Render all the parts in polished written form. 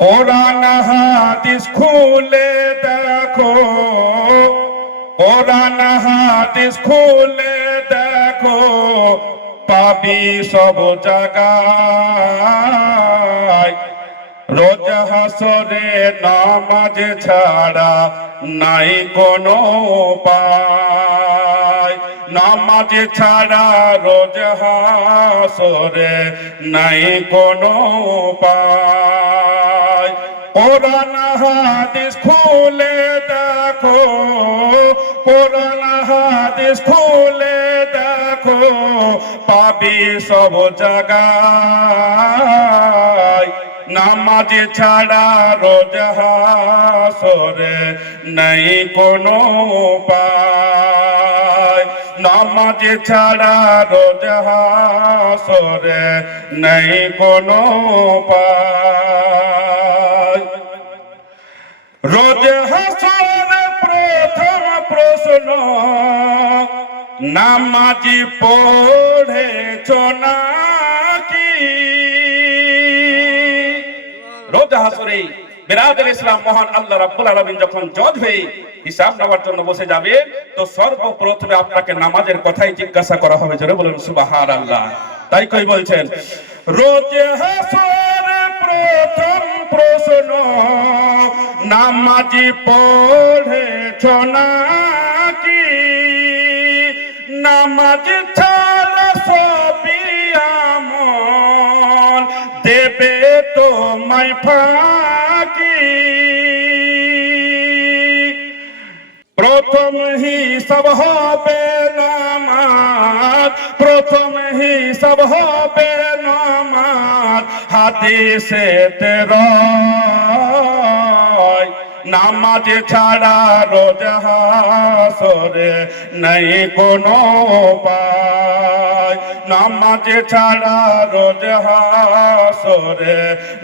কোরআন হাদিস খুলে দেখো, কোরআন হাদিস খুলে দেখো, পাবি সব জায়গায়। রোজ হাসরে নামাজ ছাড়া নাই কোনো উপায়, নামাজ ছাড়া রোজ হাসরে নাই কোনো উপায়। কোরআন হাদিস খুলে দেখো, কোরআন হাদিস খুলে দেখো, পাবি সব জায়গায়। নামাজ ছাড়া রোজ হাসরে নাই কোনো উপায়, নামাজ ছাড়া রোজ হাসরে নাই কোনো উপায়। রোজ হাসরে প্রথম প্রশ্ন, নামাজি পড়েছ নাকি? রোজ হাসরে বিরাদুল ইসলাম মহান আল্লাহ রাব্বুল আলামিন যখন জজ হয়ে হিসাব নেওয়ার জন্য বসে যাবে, তো সর্বপ্রথমে আপনাকে নামাজের কথাই জিজ্ঞাসা করা হবে। জোরে বলুন সুবহানাল্লাহ। তাই কই বলছেন, রোজ হাসরে প্রথম প্রশ্ন, নামাজি পড়েছ নাকি? নামাজ ছাড়া সবই আমল দেবে তোমায় ফাঁকি। প্রথম হিসাব হবে নামাজ, প্রথম হিসাব হবে নামাজ, হাদিসেতে রয়। নামাজ ছাড়া রোজ হাসরে নাই কোনো উপায়, নামাজ ছাড়া রোজ হাসরে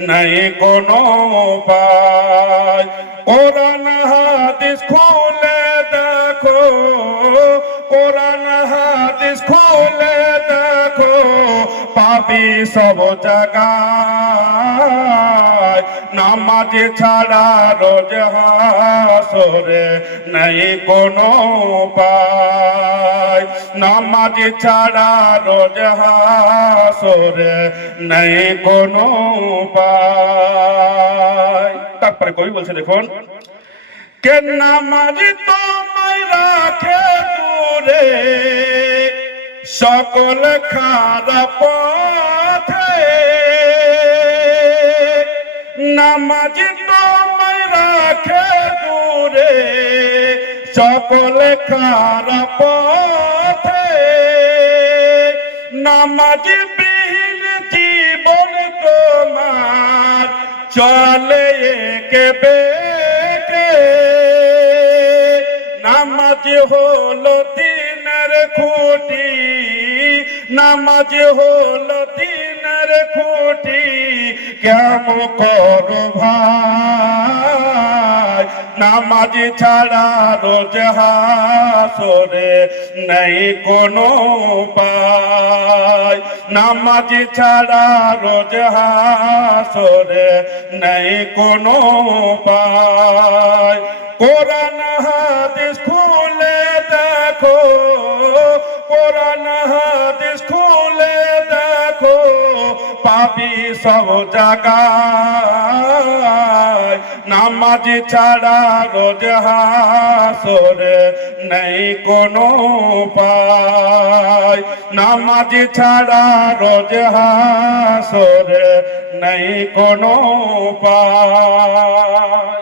নাই কোনো উপায়। কোরআন হাদিস খুলে দেখো, কোরআন হাদিস খুলে দেখো, পাবি সব জায়গায়। নামাজ ছাড়া রোজ হাসরে নাই কোনো উপায়, নামাজ ছাড়া রোজ হাসরে নাই কোনো উপায়। তারপরে কবি বলছে দেখুন, কে নামাজ তোমায় রাখে দূরে সকল খারাপ পথে। নামাজ তোমায় রাখে দূরে সকল খারাপ পথে। নামাজ বিহীন জীবন তোমার চলে একে বেঁকে। নামাজ হলো দিনের খুঁটি, নামাজ হলো দিনের খুঁটি, কেমন করো ভাই? নামাজ ছাড়া রোজ হাসরে নাই কোনো উপায়, নামাজ ছাড়া রোজ হাসরে নাই কোনো উপায়। কোরআন হাদিস খুলে দেখো, কোরআন হাদিস খুলে দেখো, পাবি সব জায়গায়। নামাজ ছাড়া রোজ হাসরে নাই কোনো উপায়, নামাজ ছাড়া রোজ হাসরে নাই কোনো উপায়।